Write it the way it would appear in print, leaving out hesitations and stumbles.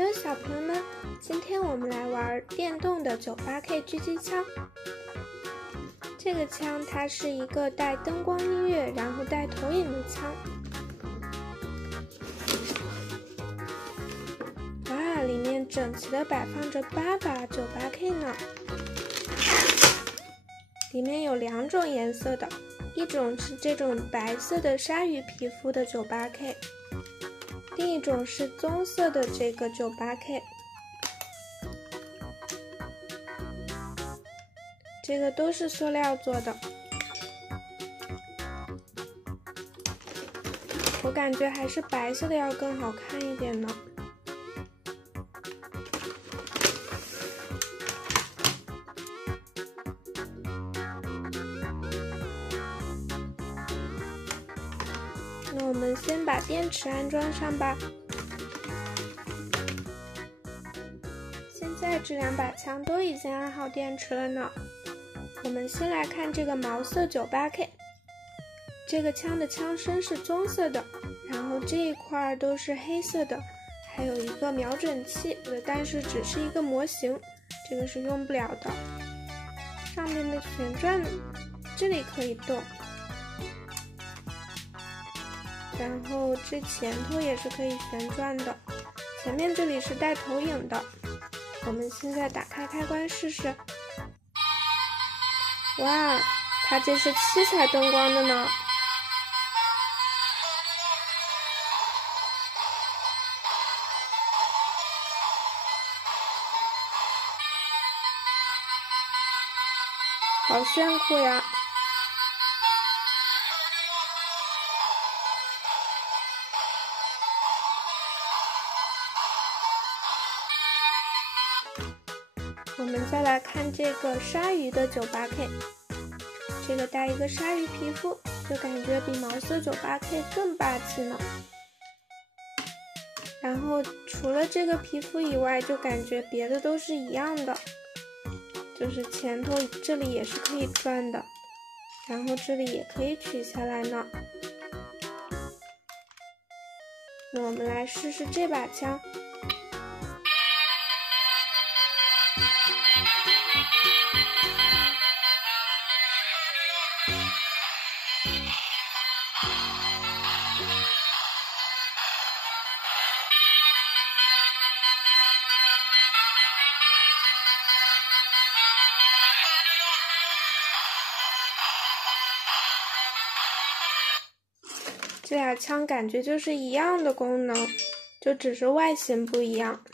Hello， 小朋友们，今天我们来玩电动的 98K 狙击枪。这个枪它是一个带灯光音乐，然后带投影的枪。哇，里面整齐的摆放着8把 98K 呢。里面有2种颜色的，一种是这种白色的鲨鱼皮肤的 98K。另一种是棕色的这个 98K， 这个都是塑料做的，我感觉还是白色的要更好看一点呢。那我们先把电池安装上吧。现在这2把枪都已经安好电池了呢。我们先来看这个毛瑟 98K， 这个枪的枪身是棕色的，然后这一块都是黑色的，还有一个瞄准器，但是只是一个模型，这个是用不了的。上面的旋转这里可以动。然后这前头也是可以旋转的，前面这里是带投影的。我们现在打开开关试试。哇，它这是7彩灯光的呢。好炫酷呀！我们再来看这个鲨鱼的 98K， 这个带一个鲨鱼皮肤，就感觉比毛瑟 98K 更霸气呢。然后除了这个皮肤以外，就感觉别的都是一样的，就是前头这里也是可以转的，然后这里也可以取下来呢。那我们来试试这把枪。这俩枪感觉就是一样的功能，就只是外形不一样。